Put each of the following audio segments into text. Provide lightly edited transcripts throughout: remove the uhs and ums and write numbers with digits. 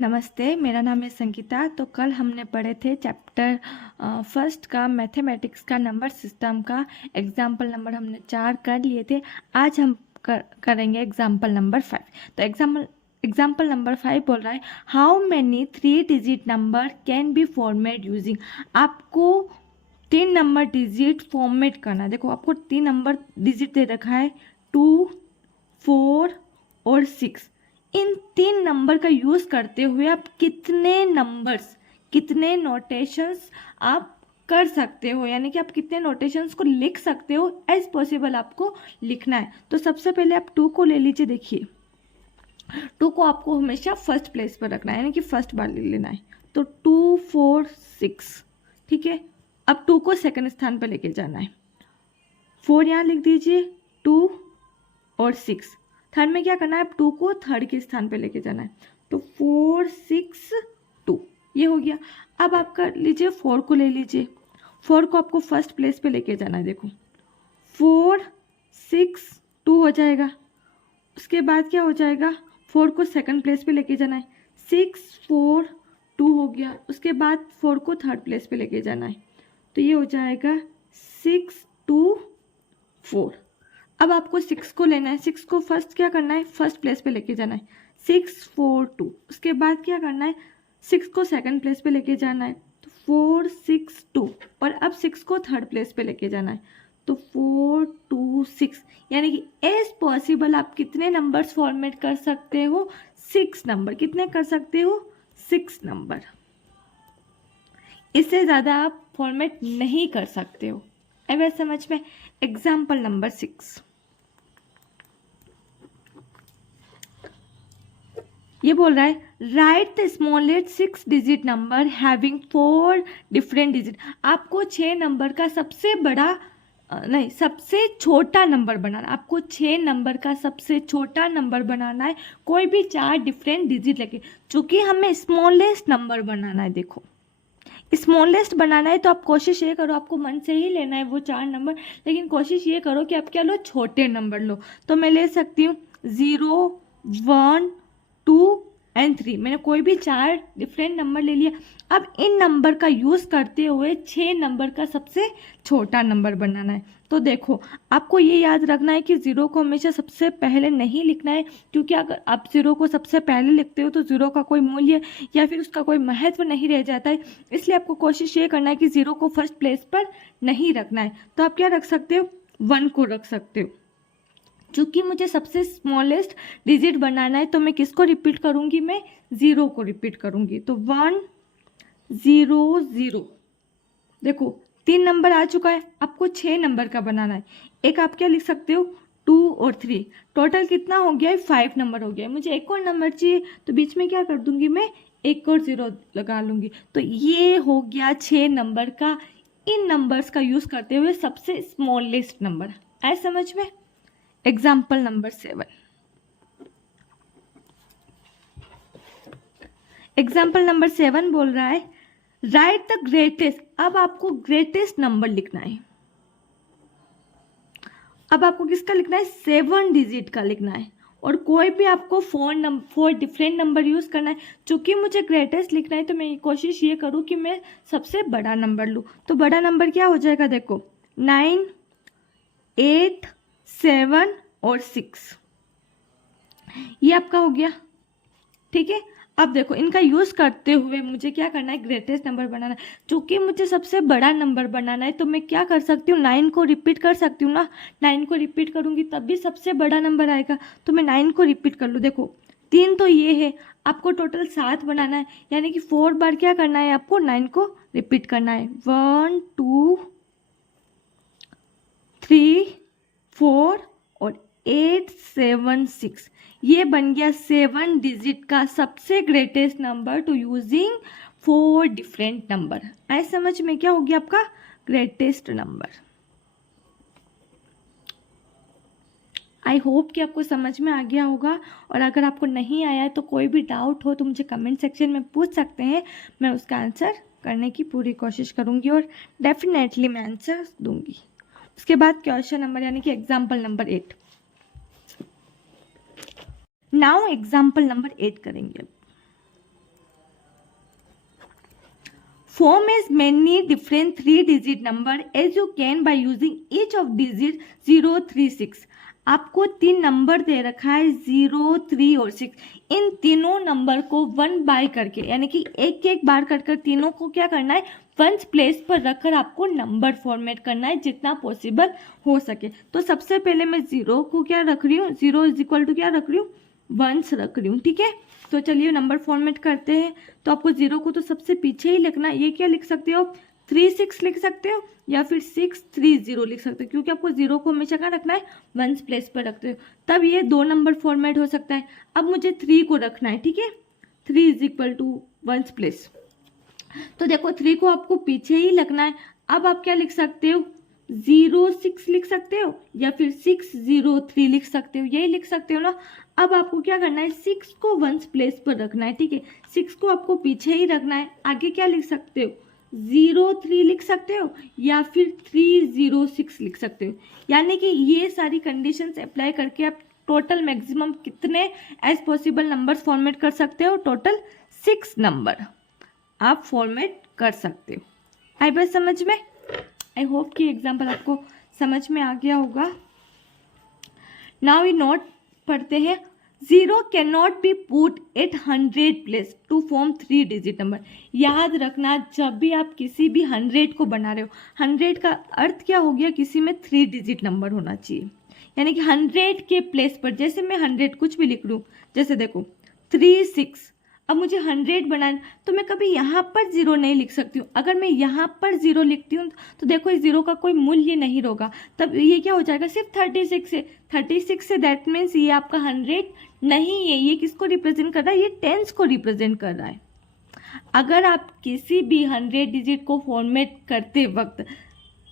नमस्ते, मेरा नाम है संगीता। तो कल हमने पढ़े थे चैप्टर फर्स्ट का मैथमेटिक्स का नंबर सिस्टम का एग्जाम्पल नंबर हमने 4 कर लिए थे। आज हम करेंगे एग्जाम्पल नंबर 5। तो एग्जाम्पल नंबर 5 बोल रहा है how many 3 digit number can be format using. आपको 3 नंबर डिजिट फॉर्मेट करना है। देखो आपको 3 नंबर डिजिट दे रखा है 2, 4 और 6। इन 3 नंबर का यूज़ करते हुए आप कितने नोटेशंस आप कर सकते हो, यानी कि आप कितने नोटेशंस को लिख सकते हो एज पॉसिबल आपको लिखना है। तो सबसे पहले आप 2 को ले लीजिए। देखिए 2 को आपको हमेशा फर्स्ट प्लेस पर रखना है, यानी कि फर्स्ट बार ले लेना है। तो 2, 4, 6, ठीक है। अब 2 को सेकंड स्थान पर लेके जाना है। 4 यहाँ लिख दीजिए, 2 और 6। थर्ड में क्या करना है, आप 2 को थर्ड के स्थान पे लेके जाना है। तो 4, 6, 2 ये हो गया। अब आप कर लीजिए 4 को ले लीजिए। 4 को आपको फर्स्ट प्लेस पे लेके जाना है। देखो 4, 6, 2 हो जाएगा। उसके बाद क्या हो जाएगा, 4 को सेकंड प्लेस पे लेके जाना है। 6, 4, 2 हो गया। उसके बाद 4 को थर्ड प्लेस पे लेके जाना है। तो ये हो जाएगा 6, 2, 4। अब आपको 6 को लेना है। 6 को फर्स्ट क्या करना है, फर्स्ट प्लेस पे लेके जाना है। 6, 4, 2। उसके बाद क्या करना है, 6 को सेकंड प्लेस पे लेके जाना है। तो 4, 6, 2। और अब 6 को थर्ड प्लेस पे लेके जाना है। तो 4, 2, 6, यानी कि एज पॉसिबल आप कितने नंबर्स फॉर्मेट कर सकते हो, 6 नंबर। कितने कर सकते हो, 6 नंबर। इससे ज़्यादा आप फॉर्मेट नहीं कर सकते हो। आई बात समझ में। एग्जाम्पल नंबर 6 ये बोल रहा है right the smallest 6 digit number having 4 different digit. आपको 6 नंबर का सबसे बड़ा सबसे छोटा नंबर बनाना। आपको 6 नंबर का सबसे छोटा नंबर बनाना है, कोई भी 4 डिफरेंट डिजिट लेके। चूंकि हमें स्मॉलेस्ट नंबर बनाना है, देखो स्मॉलेस्ट बनाना है तो आप कोशिश ये करो, आपको मन से ही लेना है वो 4 नंबर, लेकिन कोशिश ये करो कि आप क्या लो, छोटे नंबर लो। तो मैं ले सकती हूँ 0, 1, 2 एंड 3। मैंने कोई भी 4 डिफरेंट नंबर ले लिया। अब इन नंबर का यूज़ करते हुए 6 नंबर का सबसे छोटा नंबर बनाना है। तो देखो आपको ये याद रखना है कि 0 को हमेशा सबसे पहले नहीं लिखना है, क्योंकि अगर आप 0 को सबसे पहले लिखते हो तो 0 का कोई मूल्य या फिर उसका कोई महत्व नहीं रह जाता है। इसलिए आपको कोशिश ये करना है कि 0 को फर्स्ट प्लेस पर नहीं रखना है। तो आप क्या रख सकते हो, 1 को रख सकते हो। चूँकि मुझे सबसे स्मॉलेस्ट डिजिट बनाना है तो मैं किसको रिपीट करूँगी, मैं 0 को रिपीट करूँगी। तो 1, 0, 0। देखो 3 नंबर आ चुका है, आपको 6 नंबर का बनाना है। एक आप क्या लिख सकते हो, 2 और 3। टोटल कितना हो गया है, 5 नंबर हो गया है। मुझे एक और नंबर चाहिए तो बीच में क्या कर दूंगी, मैं 1 और 0 लगा लूँगी। तो ये हो गया 6 नंबर का, इन नंबर्स का यूज़ करते हुए सबसे स्मॉलेस्ट नंबर। आए समझ में। Example number 7। एग्जाम्पल नंबर 7 बोल रहा है राइट द ग्रेटेस्ट। अब आपको ग्रेटेस्ट नंबर लिखना है। अब आपको किसका लिखना है, 7 डिजिट का लिखना है। और कोई भी आपको 4 डिफरेंट नंबर यूज़ करना है। चूँकि मुझे ग्रेटेस्ट लिखना है तो मैं कोशिश ये करूँ कि मैं सबसे बड़ा नंबर लूँ। तो बड़ा नंबर क्या हो जाएगा, देखो 9, 8, 7 और 6, ये आपका हो गया। ठीक है। अब देखो इनका यूज़ करते हुए मुझे क्या करना है, ग्रेटेस्ट नंबर बनाना है। चूँकि मुझे सबसे बड़ा नंबर बनाना है तो मैं क्या कर सकती हूँ, 9 को रिपीट कर सकती हूँ ना। 9 को रिपीट करूँगी तब भी सबसे बड़ा नंबर आएगा। तो मैं 9 को रिपीट कर लूँ। देखो 3 तो ये है, आपको टोटल 7 बनाना है, यानी कि 4 बार क्या करना है, आपको 9 को रिपीट करना है। 1, 2, 3, 4 और 8, 7, 6। ये बन गया 7 डिजिट का सबसे greatest number two using 4 different number. आए समझ में, क्या हो गया आपका ग्रेटेस्ट नंबर। आई होप कि आपको समझ में आ गया होगा। और अगर आपको नहीं आया है तो कोई भी डाउट हो तो मुझे कमेंट सेक्शन में पूछ सकते हैं, मैं उसका आंसर करने की पूरी कोशिश करूँगी और डेफिनेटली मैं आंसर दूँगी। उसके बाद क्वेश्चन नंबर यानी कि example number 8। Now example number 8 करेंगे। form as many different 3-digit number as you can by using each of digit 0, 3, 6. आपको 3 नंबर दे रखा है 0, 3 और 6। इन तीनों नंबर को 1 बाय करके यानी कि एक एक बार कर तीनों को क्या करना है, वंस प्लेस पर रखकर आपको नंबर फॉर्मेट करना है जितना पॉसिबल हो सके। तो सबसे पहले मैं 0 को क्या रख रही हूँ, 0 इज इक्वल टू क्या रख रही हूँ, 1 रख रही हूँ। ठीक है, तो चलिए नंबर फॉर्मेट करते हैं। तो आपको 0 को तो सबसे पीछे ही लिखना है। ये क्या लिख सकते हो, 3, 6 लिख सकते हो या फिर 6, 3, 0 लिख सकते हो, क्योंकि आपको 0 को हमेशा क्या रखना है, वंस प्लेस पर रखते हो, तब ये 2 नंबर फॉर्मेट हो सकता है। अब मुझे 3 को रखना है। ठीक है, 3 is equal to ones place. तो देखो 3 को आपको पीछे ही रखना है। अब आप क्या लिख सकते हो, 0, 6 लिख सकते हो या फिर 6, 0, 3 लिख सकते हो, यही लिख सकते हो ना। अब आपको क्या करना है, 6 को वंस प्लेस पर रखना है। ठीक है, 6 को आपको पीछे ही रखना है। आगे क्या लिख सकते हो, 0, 3 लिख सकते हो या फिर 3, 0, 6 लिख सकते हो। यानी कि ये सारी कंडीशंस अप्लाई करके आप टोटल मैक्सिमम कितने एज पॉसिबल नंबर्स फॉर्मेट कर सकते हो, टोटल 6 नंबर आप फॉर्मेट कर सकते हो। आई बात समझ में? आई होप कि एग्जाम्पल आपको समझ में आ गया होगा। नाउ वी नोट पढ़ते हैं। 0 can not be put at 100 place to form 3 digit number. याद रखना, जब भी आप किसी भी 100 को बना रहे हो, 100 का अर्थ क्या हो गया, किसी में 3 डिजिट नंबर होना चाहिए। यानी कि 100 के प्लेस पर, जैसे मैं 100 कुछ भी लिख लूँ, जैसे देखो 3, 6, अब मुझे 100 बनाना, तो मैं कभी यहाँ पर 0 नहीं लिख सकती हूँ। अगर मैं यहाँ पर 0 लिखती हूँ तो देखो इस 0 का कोई मूल्य नहीं होगा, तब ये क्या हो जाएगा, सिर्फ 36 से दैट मीन्स ये आपका 100 नहीं है। ये किसको रिप्रेजेंट कर रहा है, ये टेंस को रिप्रेजेंट कर रहा है। अगर आप किसी भी 100 डिजिट को फॉर्मेट करते वक्त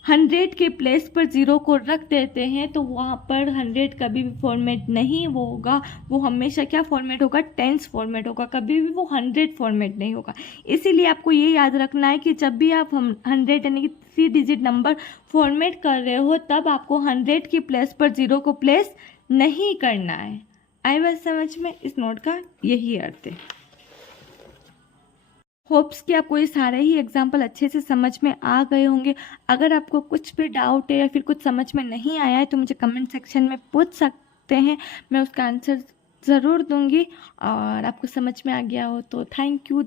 100 के प्लेस पर 0 को रख देते हैं तो वहाँ पर 100 कभी भी फॉर्मेट नहीं होगा, वो हमेशा क्या फॉर्मेट होगा, टेंस फॉर्मेट होगा, कभी भी वो 100 फॉर्मेट नहीं होगा। इसीलिए आपको ये याद रखना है कि जब भी आप 100 यानी कि 3 डिजिट नंबर फॉर्मेट कर रहे हो, तब आपको 100 के प्लेस पर 0 को प्लेस नहीं करना है। आई बात समझ में? इस नोट का यही अर्थ है। होप्स कि आपको ये सारे ही एग्जाम्पल अच्छे से समझ में आ गए होंगे। अगर आपको कुछ भी डाउट है या फिर कुछ समझ में नहीं आया है तो मुझे कमेंट सेक्शन में पूछ सकते हैं, मैं उसका आंसर ज़रूर दूंगी। और आपको समझ में आ गया हो तो थैंक यू।